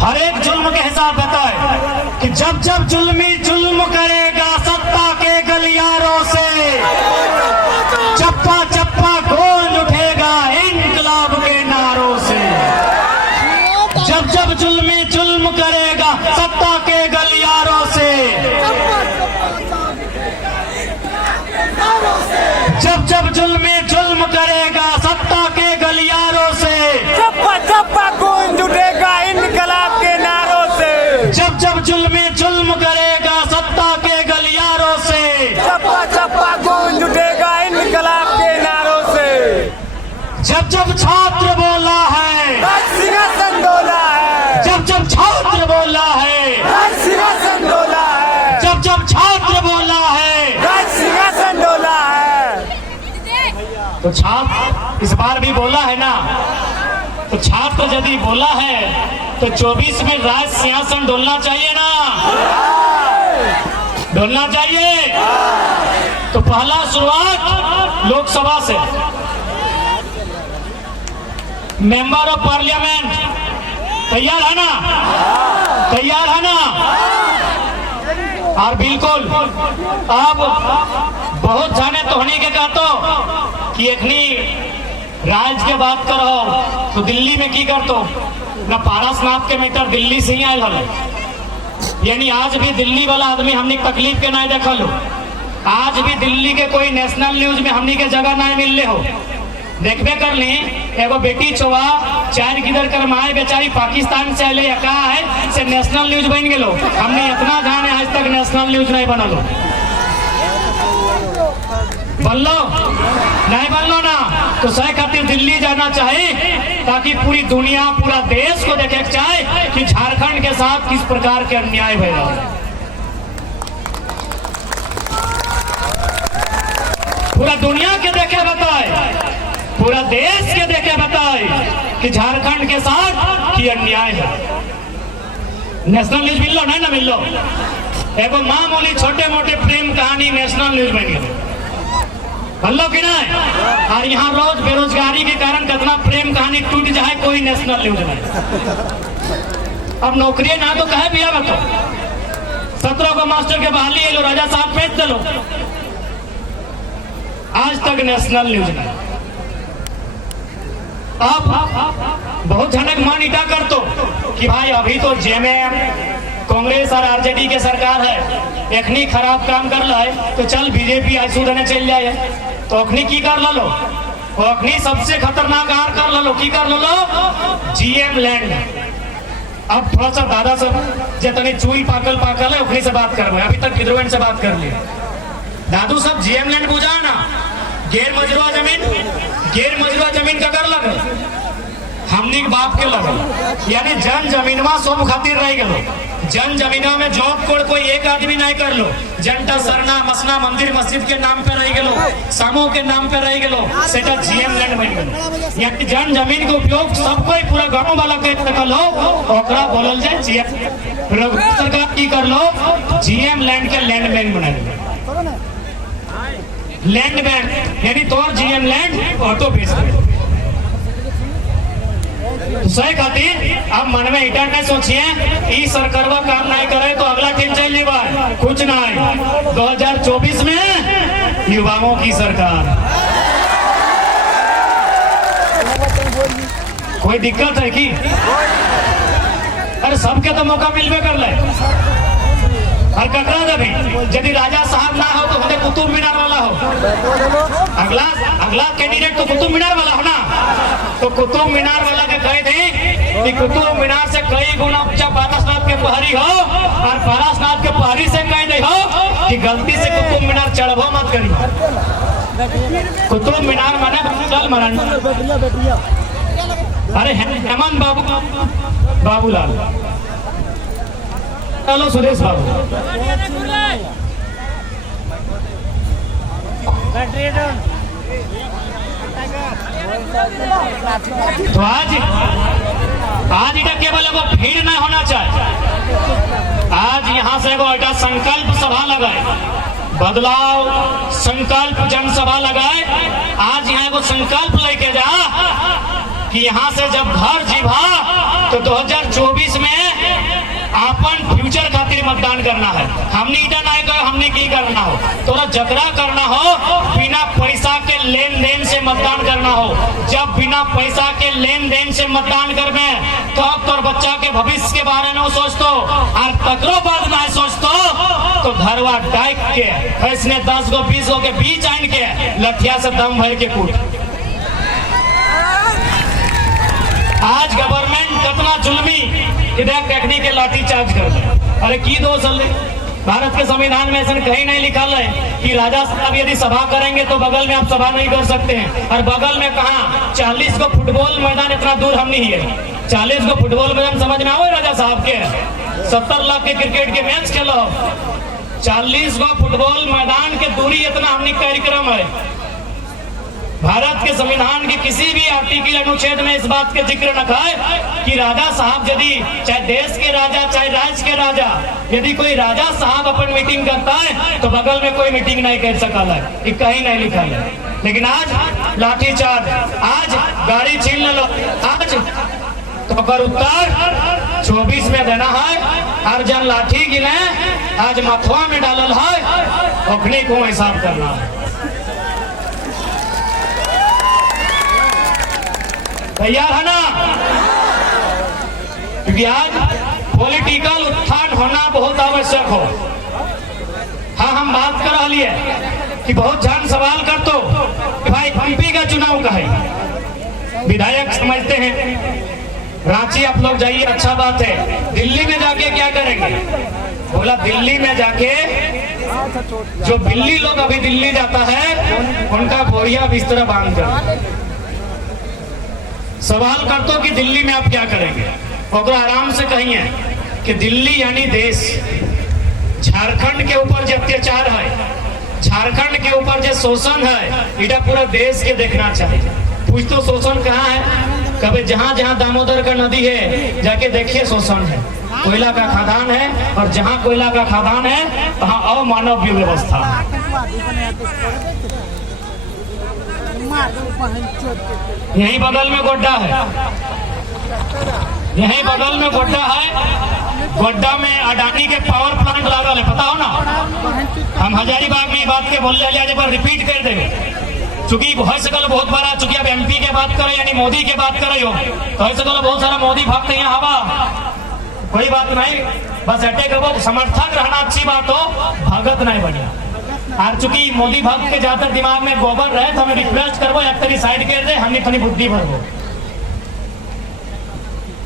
हर एक जुल्म के हिसाब बताए कि जब जब जुल्मी जुल्म करेगा सत्ता के गलियारों से, चप्पा चप्पा गूंज उठेगा इनकलाब के नारों से। जब जब जुल्मी जुल्म करेगा सत्ता के गलियारों से, जब जब जुल्मी जुल्म करेगा सत्ता के गलियारों से, चप्पा चप्पा गूंज उठेगा इनकलाब के नारों से। जब जब जुल्मी जुल्म करेगा सत्ता के गलियारों से, चप्पा चप्पा गूंज उठेगा इनकलाब के नारों से। जब जब छात्र बोला है, राज सिंहासन डोला है। जब जब छात्र बोला है, राज सिंहासन डोला है। जब जब छात्र बोला है, राज सिंहासन डोला है। तो छात्र इस बार भी बोला है ना। तो छात्र यदि बोला है तो 24 में राज सिंहासन डोलना चाहिए ना, डोलना चाहिए। तो पहला शुरुआत लोकसभा से, मेंबर ऑफ पार्लियामेंट तैयार है ना, तैयार है ना। और बिल्कुल अब बहुत जाने तो होने के कहतो कि एखनी राज्य के बात करो तो दिल्ली में की करतो ना, पारसनाथ के मित्र दिल्ली से ही आयल हल। यानी आज भी दिल्ली वाला आदमी हमनी तकलीफ के नहीं देखल हो। आज भी दिल्ली के कोई नेशनल न्यूज में हमनी के जगह नहीं मिलले हो। देखबे कर ली एगो बेटी चौवा 4 किधर कर माए बेचारी पाकिस्तान से आए का है से नेशनल न्यूज बन गेलो। हमने इतना जाने आज तक नेशनल न्यूज नहीं बनल हो। बनलो नहीं बनलो ना। तो सही खातिर दिल्ली जाना चाहिए ताकि पूरी दुनिया पूरा देश को देखे चाहे कि झारखंड के साथ किस प्रकार के अन्याय हो रहा है। पूरा दुनिया के देखे बताए, पूरा देश के देखे बताए कि झारखंड के साथ की अन्याय है। नेशनल न्यूज मिल लो नहीं ना मिल लो। एगो मामूली छोटे मोटे प्रेम कहानी नेशनल न्यूज बन गए भल्लो कि नहीं। और यहाँ रोज बेरोजगारी के कारण कितना प्रेम कहानी टूट जाए कोई नेशनल न्यूज नहीं। अब नौकरी ना तो कहे भैया बताओ 17 को मास्टर के बहाली है लो, राजा साहब भेज दे लो। आज तक नेशनल न्यूज नहीं। अब बहुत झनक मान इटा कर तो कि भाई अभी तो जेएमएम कांग्रेस और आरजेडी के सरकार है, एखनी खराब काम कर ला है तो चल बीजेपी आंसू देने चल जाए। तो अखनी की कर लो, अखनी सबसे खतरनाक हार कर लो। की कर लो जीएम लैंड। अब थोड़ा सा दादा सब जितने चूई पाकल पाकल है उखनी से बात कर रहे, अभी तक विद्रोह से बात कर लिए। दादू सब जीएम लैंड बुझा ना, गैर मजरूआ जमीन का कर लगे हमनी के बाप के लगे। यानी जन जमीनवा सब खातिर रह गलो। जन जमीना में जॉब कोड कोई एक आदमी नहीं कर लो। जनता सरना मसना मंदिर मस्जिद के नाम पे रह गलो, समूह के नाम पे रह गलो, सेटा जीएम लैंड बन गलो। यानी जन जमीन के उपयोग सबको पूरा गाँव वाला के सकल हो, ओकरा बोलल जाए जीएम। सरकार की कर लो जीएम लैंड के लैंड बैंक बना लो। लैंड बैंक यानी तोर जीएम लैंड ऑटो बेच दे। तो सही खातिर अब मन में इटा नहीं सोचिए ई सरकारवा काम नहीं करे तो अगला टीम चल लेवा कुछ नहीं। 2024 में युवाओं की सरकार। कोई दिक्कत है कि अरे सबके तो मौका मिलवे कर ले। और ककरा दबी यदि राजा साहब ना हो तो हमें कुतुब मीनार वाला हो। अगला कैंडिडेट तो कुतुब मीनार वाला हो ना। तो कुतुब मीनार वाला के कह दी कि कुतुब मीनार से कई गुना ऊंचा पारसनाथ के पहाड़ी हो, और पारसनाथ के पहाड़ी से कह दे हो कि गलती से कुतुब मीनार चढ़बो मत करी। कुतुब मीनार माने चल मरण। अरे हेमंत बाबूलाल हेलो सुरेश बाबू। तो आज इधर केवल एगो भीड़ नहीं होना चाहिए। आज यहाँ से एगो संकल्प सभा लगाए, बदलाव संकल्प जनसभा लगाए। आज यहाँ एगो संकल्प लेके जा कि यहाँ से जब घर जीवा तो 2024 में अपन फ्यूचर खातिर मतदान करना है। हमने इधर ना कहो हमने की करना हो, तोरा जकरा करना हो बिना पैसा के लेन देन से मतदान करना हो। जब बिना पैसा के लेन देन से मतदान करबे तो अब तोर बच्चा के भविष्य के बारे में सोचतो और तकरो बाद ना सोचतो तो घरवा डाइक के ऐसने 10 गो 20 गो के बीच आन के लठिया से दम भर के कूट। आज गवर्नमेंट कितना जुल्मी इधर टेक्नी के लाठी चार्ज कर दे। अरे की दोष है? भारत के संविधान में ऐसा कहीं नहीं लिखा है कि राजा साहब यदि सभा करेंगे तो बगल में आप सभा नहीं कर सकते हैं। और बगल में कहा 40 को फुटबॉल मैदान इतना दूर हम नहीं है। 40 को फुटबॉल मैदान समझ में आओ राजा साहब के 70 लाख के क्रिकेट के मैच खेलो। 40 को फुटबॉल मैदान के दूरी इतना हमने कार्यक्रम है। भारत के संविधान के किसी भी आर्टिकल अनुच्छेद में इस बात के जिक्र न है कि राजा साहब यदि चाहे देश के राजा चाहे राज्य के राजा यदि कोई राजा साहब अपन मीटिंग करता है तो बगल में कोई मीटिंग नहीं कर सकता है। ये कहीं नहीं लिखा है। लेकिन आज लाठी चार्ज, आज गाड़ी छीन लो, आज तो कर उत्तर 24 में देना है। और जन लाठी गिने आज मथुआ में डालल है ओखने को हिसाब करना है। तैयार है ना? क्योंकि आज पॉलिटिकल उत्थान होना बहुत आवश्यक हो। हाँ, हम बात कर रही है कि बहुत जन सवाल कर तो कि भाई एमपी का चुनाव का है, विधायक समझते हैं रांची आप लोग जाइए, अच्छा बात है। दिल्ली में जाके क्या करेंगे? बोला दिल्ली में जाके जो बिल्ली लोग अभी दिल्ली जाता है उनका बोरिया बिस्तर बांध कर सवाल कर दो कि दिल्ली में आप क्या करेंगे। और आराम से कहिए कि दिल्ली यानी देश, झारखंड के ऊपर जो अत्याचार है, झारखंड के ऊपर जो शोषण है, इटा पूरा देश के देखना चाहिए। पूछ तो शोषण कहाँ है? कभी जहाँ जहाँ दामोदर का नदी है जाके देखिए शोषण है। कोयला का खदान है और जहाँ कोयला का खदान है वहाँ अमानवीय व्यवस्था है। यही बगल में गोड्डा है, यही बगल में गोड्डा है। गोड्डा में अडानी के पावर प्लांट लागल है, पता हो ना? हम हजारीबाग में बात के बोल रहे पर रिपीट कर देंगे चूंकि हो सकल बहुत बड़ा। चूंकि अब एमपी के बात करें यानी मोदी के बात करे हो तो हो सकल बहुत सारा मोदी भक्त यहाँ हवा, कोई बात नहीं। बस अटैक हो समर्थक रहना अच्छी बात हो, भगत नहीं बढ़िया। और चूंकि मोदी भक्त के ज्यादा दिमाग में गोबर रहे तो हमें रिक्वेस्ट करबो एक तरी साइड कर दे, हमने थोड़ी बुद्धि भरबो।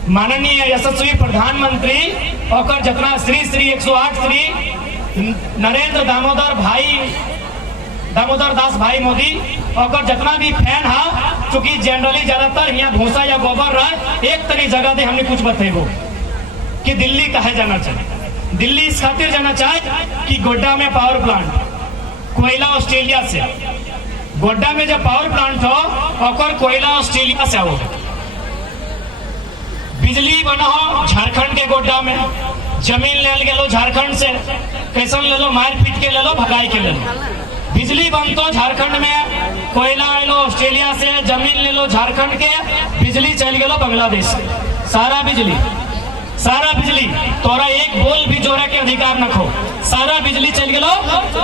माननीय यशस्वी प्रधानमंत्री और जितना श्री 108 श्री नरेंद्र दामोदर दास भाई मोदी और जितना भी फैन है, चूंकि जनरली ज्यादातर यहाँ भूसा या गोबर रहे, एक तरी जगह दे हमने कुछ बतेबो कि दिल्ली कहे जाना चाहिए। दिल्ली इस खातिर जाना चाहिए कि गोड्डा में पावर प्लांट कोयला ऑस्ट्रेलिया से, गोड्डा में जब पावर प्लांट हो और कोयला ऑस्ट्रेलिया से हो, बिजली बना हो झारखंड के गोड्डा में, जमीन ले लो झारखंड से, कैसन ले लो, मार पीट के ले लो, भगाई के ले लो। बिजली बन तो झारखंड में, कोयला ले लो ऑस्ट्रेलिया से, जमीन ले लो झारखंड के, बिजली चल गए बांग्लादेश से। सारा बिजली तोरा एक बोल भी जोड़े के अधिकार न खो, सारा बिजली चल गए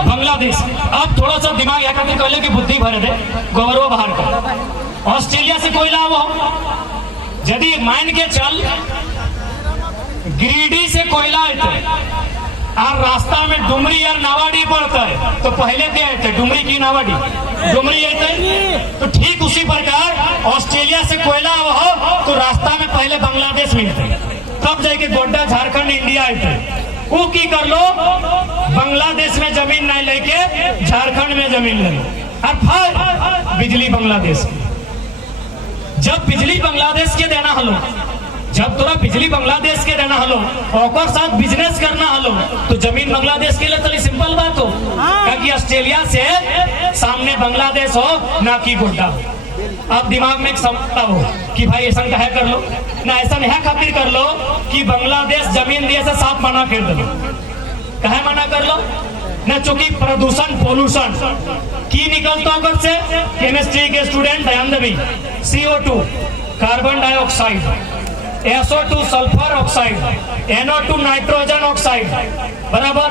बांग्लादेश। अब थोड़ा सा दिमाग यहाँ खातिर कहले कि बुद्धि भरे दे, गोबरो बाहर कर। ऑस्ट्रेलिया से कोयला वो यदि मान के चल गिरिडीह से कोयला आते और रास्ता में डुमरी और नावाडी पड़ता है तो पहले क्या आते? डुमरी की नावाडी, डुमरी आते। तो ठीक उसी प्रकार ऑस्ट्रेलिया से कोयला हो तो रास्ता में पहले बांग्लादेश मिलते, तब जाके गोड्डा झारखंड इंडिया आते। वो की कर लो, बांग्लादेश में जमीन नहीं लेके झारखंड में जमीन ले लो और फिर बिजली बांग्लादेश। जब बिजली बांग्लादेश के देना हलो, जब तोरा बिजली बांग्लादेश के देना हलो और साथ बिजनेस करना हलो तो जमीन बांग्लादेश के लिए तो सिंपल बात हो, क्योंकि ऑस्ट्रेलिया से सामने बांग्लादेश हो ना कि गोड्डा। अब दिमाग में एक समझता हो कि भाई ऐसा कहे कर लो ना, ऐसा नहीं खातिर कर लो कि बांग्लादेश जमीन दिए से साफ मना कर दो। कहे मना कर लो ना, चूंकि प्रदूषण पोल्यूशन की निकलता अगर से केमिस्ट्री के स्टूडेंट ध्यान देवी CO2 carbon dioxide, SO2 sulphur oxide, NO2 nitrogen oxide, बराबर।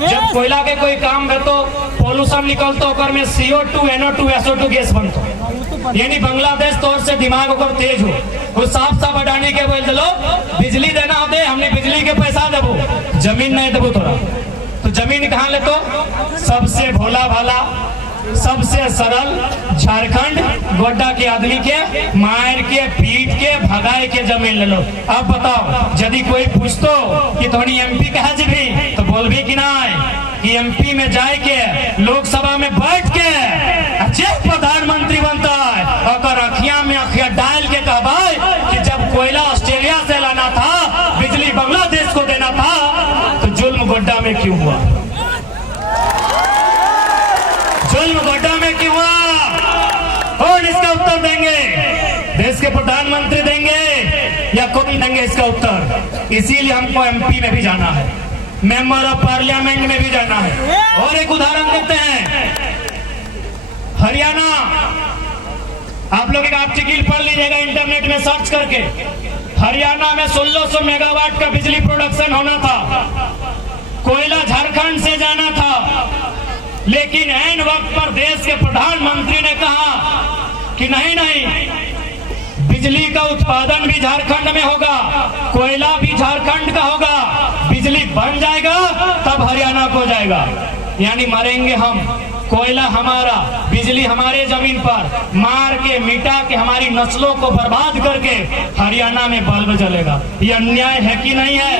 जब कोयला के कोई काम में तो पोल्यूशन निकलतो ओकर में CO2 NO2 SO2 गैस बनतो, यानी बांग्लादेश तौर से दिमाग ओकर तेज हो, वो साफ साफ अडानी के बोल दलो बिजली देना होते हमने बिजली के पैसा देबो, जमीन नहीं देबो तोरा। तो जमीन कहाँ ले? तो सबसे भोला भाला, सबसे सरल झारखंड गोड्डा के आदमी के मार के पीट के भगाए के जमीन ले लो। अब बताओ, यदि कोई पूछतो कि तोनी MP कहा भी तो बोल भी कि नहीं कि MP में जाए के लोकसभा में बैठ के जब प्रधानमंत्री बनता है और अखिया में अखिया डाल के कहबाए कि जब कोयला ऑस्ट्रेलिया से लाना था, बिजली बांग्लादेश को देना था, तो जुल्म गोड्डा में क्यों हुआ? जुल्म गोड्डा में क्यों हुआ? और इसका उत्तर देंगे देश के प्रधानमंत्री देंगे या कौन देंगे इसका उत्तर? इसीलिए हमको MP में भी जाना है, मेंबर ऑफ पार्लियामेंट में भी जाना है। और एक उदाहरण देते हैं, हरियाणा, आप लोग एक आर्टिकल पढ़ लीजिएगा इंटरनेट में सर्च करके। हरियाणा में 1600 मेगावाट का बिजली प्रोडक्शन होना था, कोयला झारखंड से जाना था, लेकिन ऐन वक्त पर देश के प्रधानमंत्री ने कहा कि नहीं, बिजली का उत्पादन भी झारखंड में होगा, कोयला भी झारखंड का होगा, बिजली बन जाएगा तब हरियाणा को जाएगा। यानी मरेंगे हम, कोयला हमारा, बिजली हमारे जमीन पर मार के मिटा के हमारी नस्लों को बर्बाद करके हरियाणा में बल्ब जलेगा। ये अन्याय है कि नहीं है?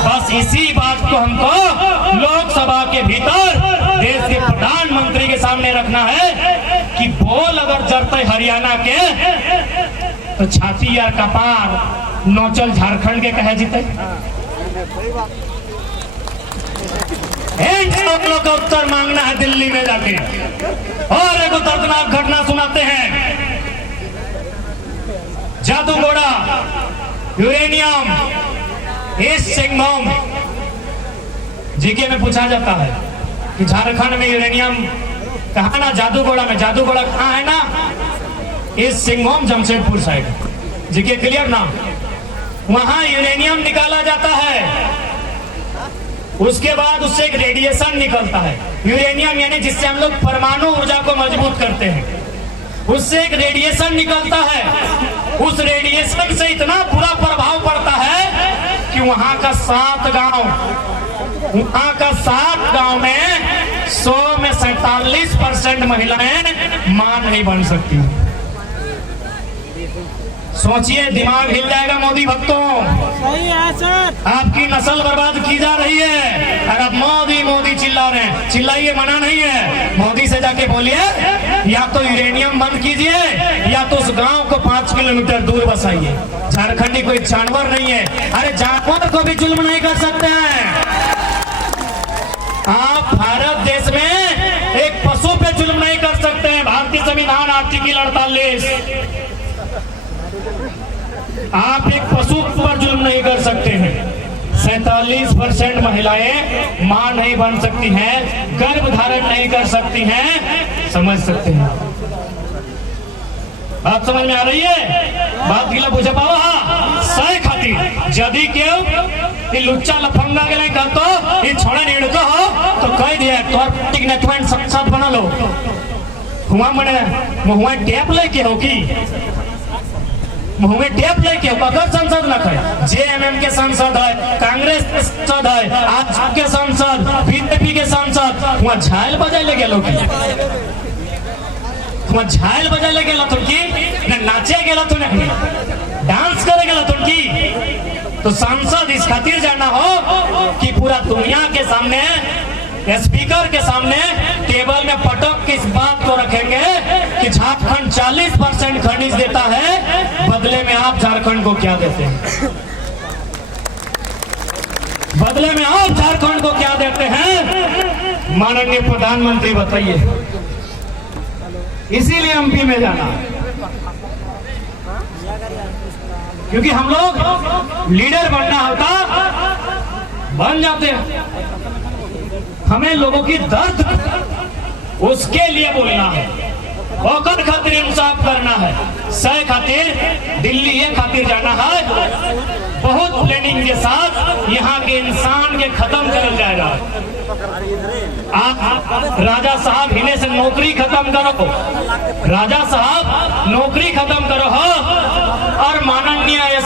बस इसी बात को हमको लोकसभा के भीतर देश के प्रधानमंत्री के सामने रखना है कि बोल अगर जरते हरियाणा के तो छाती या कपार नोचल झारखंड के कहे जीते। सब लोग का उत्तर मांगना है दिल्ली में जाके। और एक दर्दनाक घटना सुनाते हैं, Jaduguda uranium east Singhbhum GK में पूछा जाता है कि झारखंड में यूरेनियम कहा ना? जादूगोड़ा में। जादूगोड़ा कहाँ है ना? East Singhbhum Jamshedpur side, GK clear ना? वहां यूरेनियम निकाला जाता है, उसके बाद उससे एक रेडिएशन निकलता है। यूरेनियम यानी जिससे हम लोग परमाणु ऊर्जा को मजबूत करते हैं, उससे एक रेडिएशन निकलता है। उस रेडिएशन से इतना बुरा प्रभाव पड़ता है कि वहां का 7 गांव में 100 में 47% महिलाएं मां नहीं बन सकती। सोचिए, दिमाग हिल जाएगा मोदी भक्तों। सही है सर, आपकी नस्ल बर्बाद की जा रही है और आप मोदी मोदी चिल्ला रहे हैं। चिल्लाइए, मना नहीं है। मोदी से जाके बोलिए या तो यूरेनियम बंद कीजिए या तो उस गांव को 5 किलोमीटर दूर बसाइए। झारखंडी कोई जानवर नहीं है, अरे जानवर को भी जुल्म नहीं कर सकते हैं आप। भारत देश में एक पशु पे जुल्म नहीं कर सकते हैं। भारतीय संविधान आर्टिकल 48, आप एक पशु पर जुल्म नहीं कर सकते हैं। 47% महिलाएं मां नहीं बन सकती हैं, गर्भ धारण नहीं कर सकती हैं। समझ सकते हैं? बात समझ में आ रही है? बात गिला बुझे पावा? हाँ, सही खातिर जदि क्यों लुच्चा लफंगा के नहीं करतो, ये छोड़ा नहीं को हो तो कह दिया तोर संसद बना लो। हुआ मने मुहुआ टेप लेके हो की मुंह में टेप लेके अगर संसद न करे। JMM के सांसद है, कांग्रेस के सांसद है, आज के सांसद, BJP के सांसद, वहाँ झाल बजाए ले गेलो की, वहाँ झाल बजाए ले गेलो तुम की, न नाचे गेलो तुम, डांस करे गेलो तुम की। तो सांसद इस खातिर जाना हो कि पूरा दुनिया के सामने, स्पीकर के सामने टेबल में पटक के इस बात को रखेंगे कि झारखंड 40% खनिज देता है, बदले में आप झारखंड को क्या देते हैं? बदले में आप झारखंड को क्या देते हैं? माननीय प्रधानमंत्री बताइए। इसीलिए MP में जाना, क्योंकि हम लोग लीडर बनना होता बन जाते हैं। हमें लोगों की दर्द उसके लिए बोलना है। ओकर खातिर इंसाफ करना है, सह खातिर दिल्ली ये खातिर जाना है, बहुत प्लानिंग के साथ यहाँ के इंसान के खत्म कर जाएगा। आप राजा साहब हिने से नौकरी खत्म करो, राजा साहब नौकरी खत्म करो और माननीय